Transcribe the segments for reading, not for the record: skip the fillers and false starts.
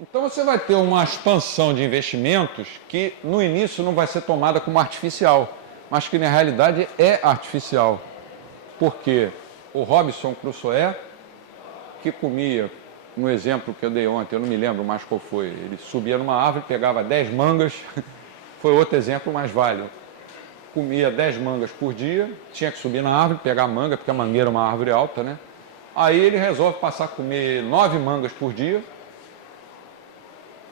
Então você vai ter uma expansão de investimentos que no início não vai ser tomada como artificial, mas que na realidade é artificial. Porque o Robinson Crusoe, que comia, no exemplo que eu dei ontem, eu não me lembro mais qual foi, ele subia numa árvore, pegava 10 mangas, foi outro exemplo mais válido. Comia 10 mangas por dia, tinha que subir na árvore, pegar a manga, porque a mangueira é uma árvore alta, né? Aí ele resolve passar a comer 9 mangas por dia,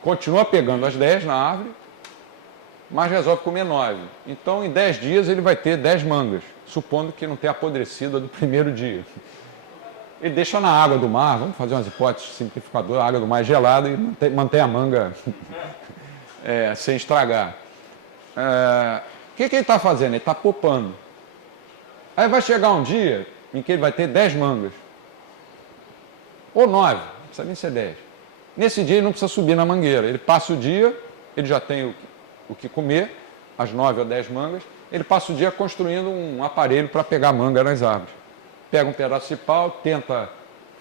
continua pegando as 10 na árvore, mas resolve comer 9. Então, em 10 dias, ele vai ter 10 mangas, supondo que não tenha apodrecida do primeiro dia. Ele deixa na água do mar, vamos fazer umas hipóteses simplificadoras, a água do mar é gelada e mantém a manga sem estragar. O que ele está fazendo? Ele está poupando. Aí vai chegar um dia em que ele vai ter 10 mangas. Ou 9, não precisa nem ser 10. Nesse dia ele não precisa subir na mangueira. Ele passa o dia, ele já tem o que comer, as 9 ou 10 mangas, ele passa o dia construindo um aparelho para pegar manga nas árvores. Pega um pedaço de pau, tenta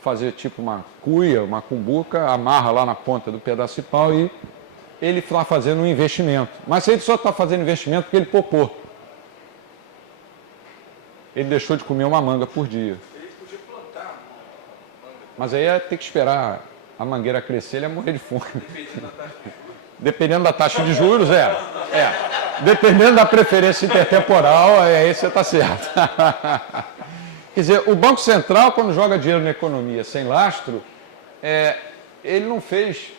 fazer tipo uma cuia, uma cumbuca, amarra lá na ponta do pedaço de pau e ele está fazendo um investimento. Mas ele só está fazendo investimento porque ele poupou. Ele deixou de comer uma manga por dia. Ele podia plantar manga. Mas aí ia ter que esperar a mangueira crescer, ele ia morrer de fome. Dependendo da taxa de juros. Dependendo da taxa de juros, Dependendo da preferência intertemporal, aí você está certo. Quer dizer, o Banco Central, quando joga dinheiro na economia sem lastro, ele não fez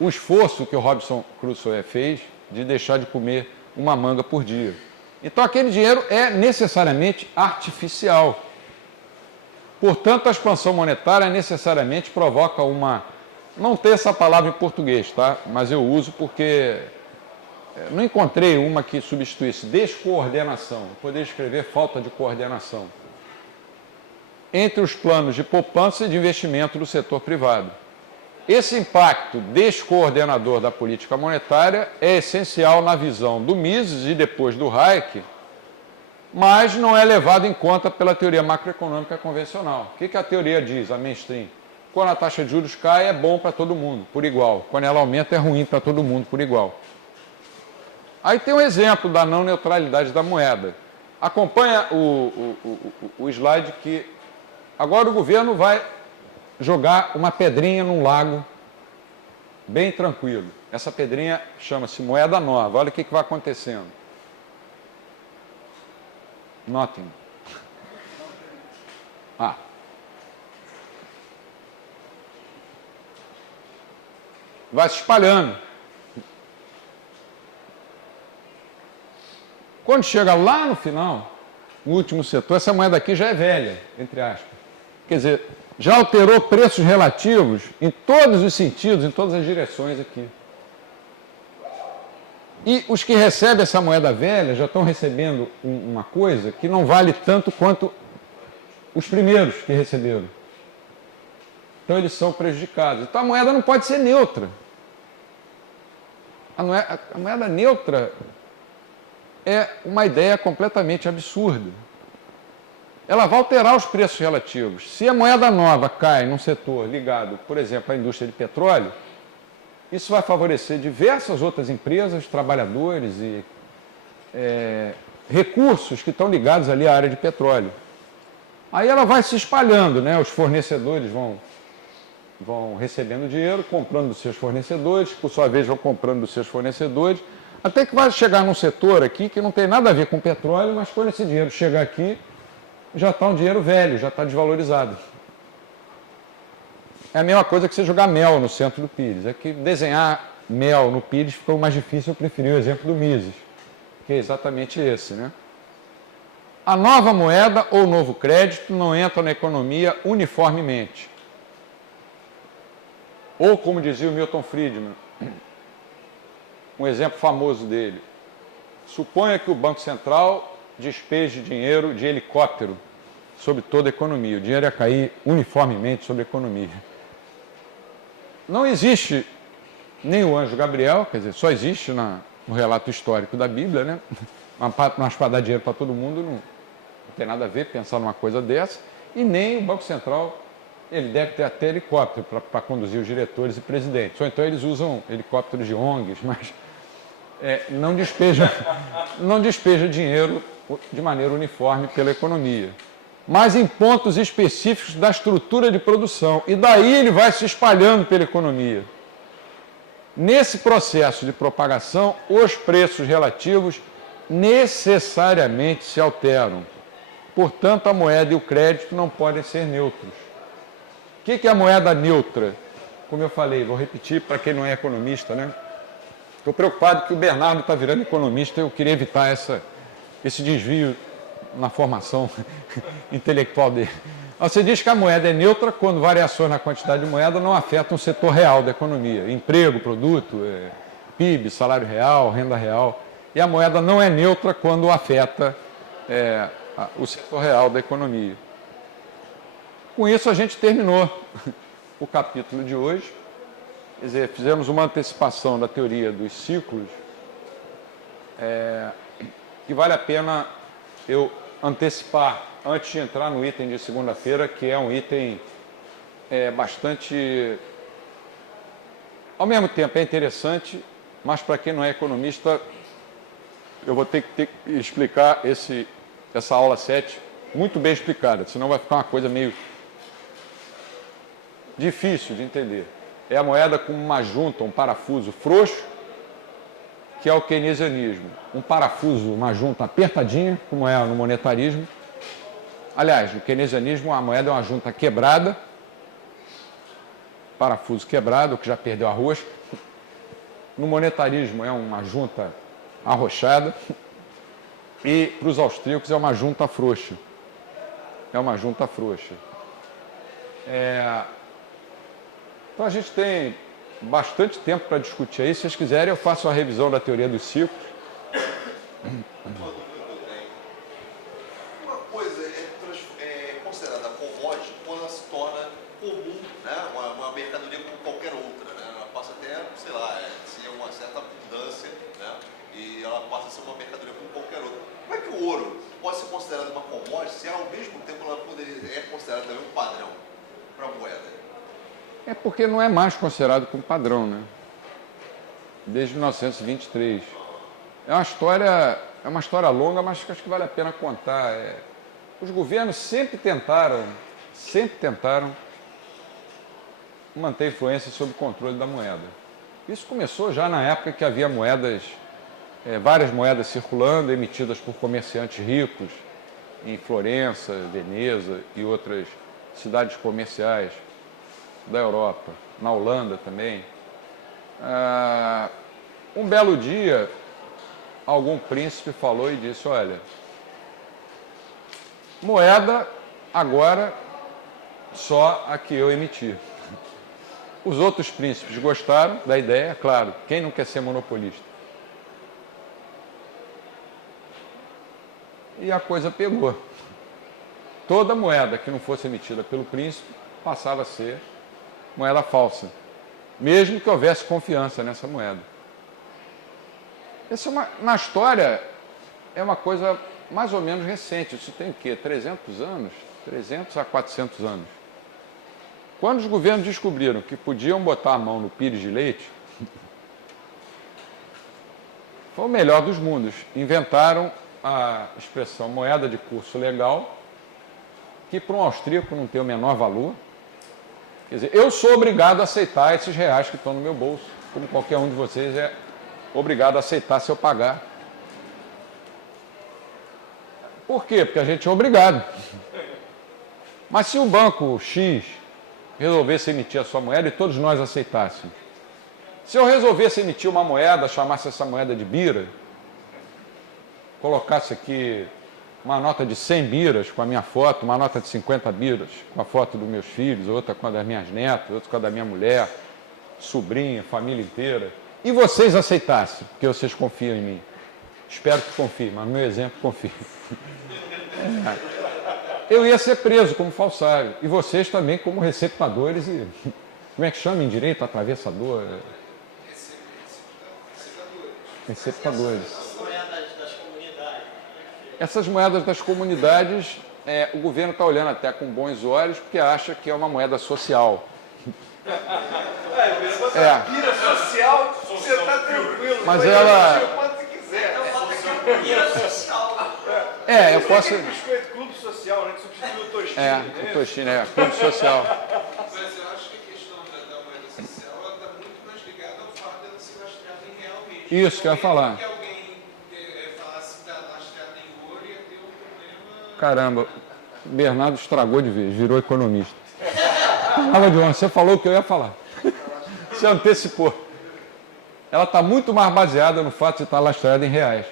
o esforço que o Robinson Crusoe fez de deixar de comer uma manga por dia. Então, aquele dinheiro é necessariamente artificial. Portanto, a expansão monetária necessariamente provoca uma... Não tem essa palavra em português, tá? Mas eu uso porque não encontrei uma que substituísse descoordenação. Eu poderia escrever falta de coordenação entre os planos de poupança e de investimento do setor privado. Esse impacto descoordenador da política monetária é essencial na visão do Mises e depois do Hayek, mas não é levado em conta pela teoria macroeconômica convencional. O que a teoria diz, a mainstream? Quando a taxa de juros cai, é bom para todo mundo, por igual. Quando ela aumenta, é ruim para todo mundo, por igual. Aí tem um exemplo da não neutralidade da moeda. Acompanha o slide que agora o governo vai jogar uma pedrinha num lago bem tranquilo. Essa pedrinha chama-se moeda nova. Olha o que vai acontecendo. Notem. Vai se espalhando. Quando chega lá no final, no último setor, essa moeda aqui já é velha, entre aspas. Quer dizer, já alterou preços relativos em todos os sentidos, em todas as direções aqui. E os que recebem essa moeda velha já estão recebendo uma coisa que não vale tanto quanto os primeiros que receberam. Então eles são prejudicados. Então a moeda não pode ser neutra. A moeda neutra é uma ideia completamente absurda. Ela vai alterar os preços relativos. Se a moeda nova cai num setor ligado, por exemplo, à indústria de petróleo, isso vai favorecer diversas outras empresas, trabalhadores e recursos que estão ligados ali à área de petróleo. Aí ela vai se espalhando, né? Os fornecedores vão recebendo dinheiro, comprando dos seus fornecedores, por sua vez vão comprando dos seus fornecedores, até que vai chegar num setor aqui que não tem nada a ver com petróleo, mas quando esse dinheiro chegar aqui, já está um dinheiro velho, já está desvalorizado. É a mesma coisa que você jogar mel no centro do Pires. É que desenhar mel no Pires ficou mais difícil, eu preferi o exemplo do Mises, que é exatamente esse, né? A nova moeda ou novo crédito não entra na economia uniformemente. Ou, como dizia o Milton Friedman, um exemplo famoso dele, suponha que o Banco Central despeje dinheiro de helicóptero sobre toda a economia. O dinheiro ia cair uniformemente sobre a economia. Não existe nem o anjo Gabriel, quer dizer, só existe no relato histórico da Bíblia, né? Mas para dar dinheiro para todo mundo não tem nada a ver pensar numa coisa dessa, e nem o Banco Central ele deve ter até helicóptero para conduzir os diretores e presidentes. Ou então eles usam helicópteros de ONGs, mas não despeja dinheiro de maneira uniforme pela economia, mas em pontos específicos da estrutura de produção. E daí ele vai se espalhando pela economia. Nesse processo de propagação, os preços relativos necessariamente se alteram. Portanto, a moeda e o crédito não podem ser neutros. O que é a moeda neutra? Como eu falei, vou repetir para quem não é economista, né? Estou preocupado que o Bernardo está virando economista e eu queria evitar esse desvio na formação intelectual dele. Você diz que a moeda é neutra quando variações na quantidade de moeda não afetam o setor real da economia. Emprego, produto, PIB, salário real, renda real. E a moeda não é neutra quando afeta o setor real da economia. Com isso, a gente terminou o capítulo de hoje. Quer dizer, fizemos uma antecipação da teoria dos ciclos, que vale a pena eu antecipar antes de entrar no item de segunda-feira, que é um item bastante... Ao mesmo tempo é interessante, mas para quem não é economista, eu vou ter que explicar essa aula 7 muito bem explicada, senão vai ficar uma coisa meio difícil de entender. É a moeda com uma junta, um parafuso frouxo, que é o keynesianismo. Um parafuso, uma junta apertadinha, como é no monetarismo. Aliás, no keynesianismo a moeda é uma junta quebrada, parafuso quebrado, que já perdeu a rosca. No monetarismo é uma junta arrochada. E para os austríacos é uma junta frouxa. É uma junta frouxa. Então a gente tem bastante tempo para discutir aí. Se vocês quiserem, eu faço a revisão da teoria dos ciclos. Uma coisa é considerada commodity quando ela se torna comum, né? Uma mercadoria como qualquer outra, né? Ela passa até, sei lá, ser uma certa abundância, né? E ela passa a ser uma mercadoria como qualquer outra. Como é que o ouro pode ser considerado uma commodity se ao mesmo tempo ela é considerada também um padrão para a moeda? É porque não é mais considerado como padrão, né? Desde 1923. É uma história longa, mas acho que vale a pena contar. Os governos sempre tentaram manter influência sobre o controle da moeda. Isso começou já na época que havia várias moedas circulando, emitidas por comerciantes ricos em Florença, Veneza e outras cidades comerciais da Europa, na Holanda também. Um belo dia, algum príncipe falou e disse, olha, moeda agora só a que eu emiti. Os outros príncipes gostaram da ideia, claro, quem não quer ser monopolista? E a coisa pegou. Toda moeda que não fosse emitida pelo príncipe passava a ser moeda falsa, mesmo que houvesse confiança nessa moeda. Na história, é uma coisa mais ou menos recente. Isso tem o quê? 300 anos? 300 a 400 anos. Quando os governos descobriram que podiam botar a mão no pires de leite, foi o melhor dos mundos. Inventaram a expressão moeda de curso legal, que para um austríaco não tem o menor valor. Quer dizer, eu sou obrigado a aceitar esses reais que estão no meu bolso, como qualquer um de vocês é obrigado a aceitar se eu pagar. Por quê? Porque a gente é obrigado. Mas se o banco X resolvesse emitir a sua moeda e todos nós aceitássemos, se eu resolvesse emitir uma moeda, chamasse essa moeda de bira, colocasse aqui uma nota de 100 biras com a minha foto, uma nota de 50 biras com a foto dos meus filhos, outra com a das minhas netas, outra com a da minha mulher, sobrinha, família inteira, e vocês aceitassem, porque vocês confiam em mim. Espero que confiem, mas no meu exemplo confiem. Eu ia ser preso como falsário, e vocês também como receptadores e... Como é que chama em direito? Atravessador? Receptadores. Essas moedas das comunidades o governo está olhando até com bons olhos porque acha que é uma moeda social. Pira social, você está tranquilo. Mas ela... Quanto você quiser. Pira social. eu posso... Biscoito clube social, né? Que substitui o Toshin. O Toshin, clube social. Mas eu acho que a questão da moeda social está muito mais ligada ao fato dela ser lastreada em real mesmo. Isso que eu ia falar. Se alguém falasse que está lastreada em ouro, ia ter um problema. Caramba, o Bernardo estragou de vez, virou economista. Fala, João, você falou o que eu ia falar. Você antecipou. Ela está muito mais baseada no fato de estar lastreada em reais.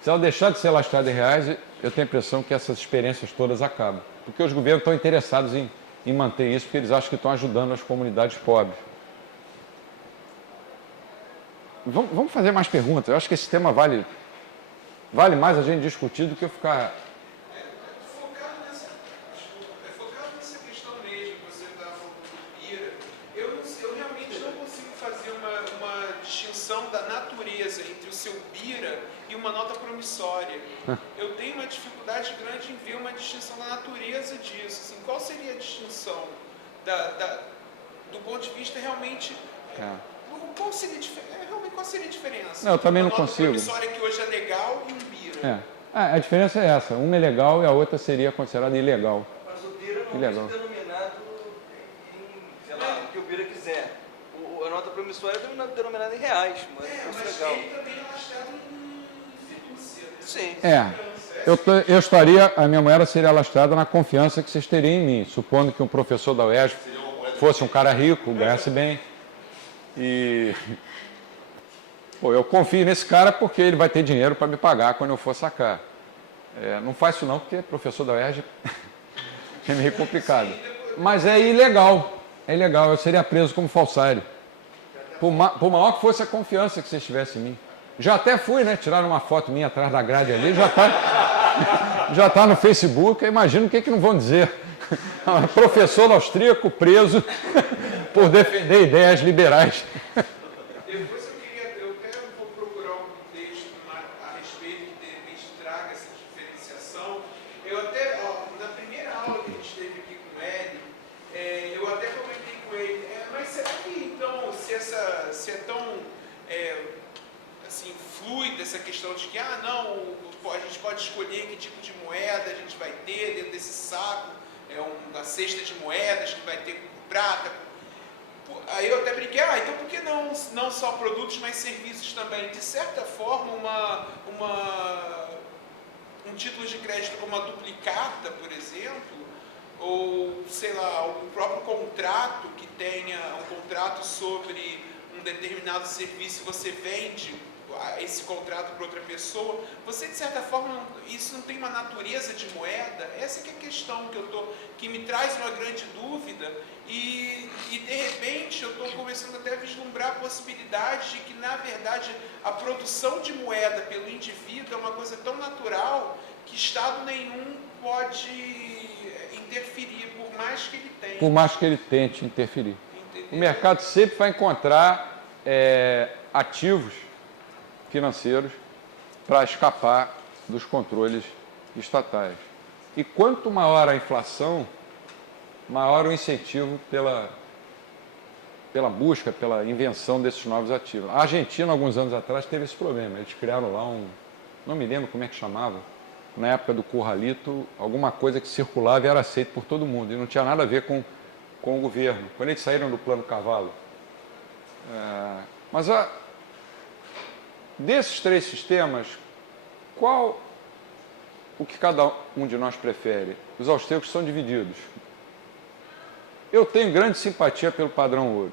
Se ela deixar de ser lastreada em reais, eu tenho a impressão que essas experiências todas acabam. Porque os governos estão interessados em manter isso, porque eles acham que estão ajudando as comunidades pobres. Vamos fazer mais perguntas. Eu acho que esse tema vale mais a gente discutir do que eu ficar... Focado nessa questão mesmo, que você estava falando do Pira, eu realmente não consigo fazer uma distinção da natureza entre o seu Pira e uma nota promissória. Eu tenho uma dificuldade grande em ver uma distinção da natureza disso. Assim, qual seria a distinção do ponto de vista realmente... Qual seria a diferença? Não, eu também não consigo. Uma nota promissória que hoje é legal e um Pira. A diferença é essa. Uma é legal e a outra seria considerada ilegal. Mas o Pira não é denominado em, sei lá, o que o Pira quiser. A nota promissória é denominada em reais. Mas legal. ele também é lastreado em fidúcia. Sim. Eu estaria, a minha moeda seria lastrada na confiança que vocês teriam em mim, supondo que um professor da UERJ fosse um cara rico, ganhasse bem. E eu confio nesse cara porque ele vai ter dinheiro para me pagar quando eu for sacar. Não faz isso não, porque professor da UERJ é meio complicado. Mas é ilegal. É ilegal, eu seria preso como falsário. Por maior que fosse a confiança que vocês tivessem em mim. Já até fui, né? Tiraram uma foto minha atrás da grade ali, já tá no Facebook, eu imagino o que não vão dizer. Professor austríaco preso por defender ideias liberais. Depois eu até vou procurar um texto a respeito que de repente traga essa diferenciação. Eu até, na primeira aula que a gente teve aqui com o Hélio, eu até comentei com ele, mas será que então, se é tão assim, fluida essa questão de que, a gente pode escolher que tipo de moeda a gente vai ter dentro desse saco, uma cesta de moedas que vai ter prata. Aí eu até brinquei, então por que não só produtos, mas serviços também? De certa forma, um título de crédito como a duplicata, por exemplo, ou, sei lá, o próprio contrato que tenha um contrato sobre um determinado serviço, você vende esse contrato para outra pessoa, você de certa forma, isso não tem uma natureza de moeda? Essa que é a questão que me traz uma grande dúvida e de repente eu estou começando até a vislumbrar a possibilidade de que na verdade a produção de moeda pelo indivíduo é uma coisa tão natural que Estado nenhum pode interferir, por mais que ele tenha. Por mais que ele tente interferir. Entendeu? O mercado sempre vai encontrar ativos financeiros para escapar dos controles estatais. E quanto maior a inflação, maior o incentivo pela busca, pela invenção desses novos ativos. A Argentina, alguns anos atrás, teve esse problema. Eles criaram lá não me lembro como é que chamava, na época do Curralito, alguma coisa que circulava e era aceito por todo mundo. E não tinha nada a ver com o governo. Quando eles saíram do Plano Cavalo. Mas desses três sistemas, qual o que cada um de nós prefere? Os austríacos são divididos. Eu tenho grande simpatia pelo padrão ouro.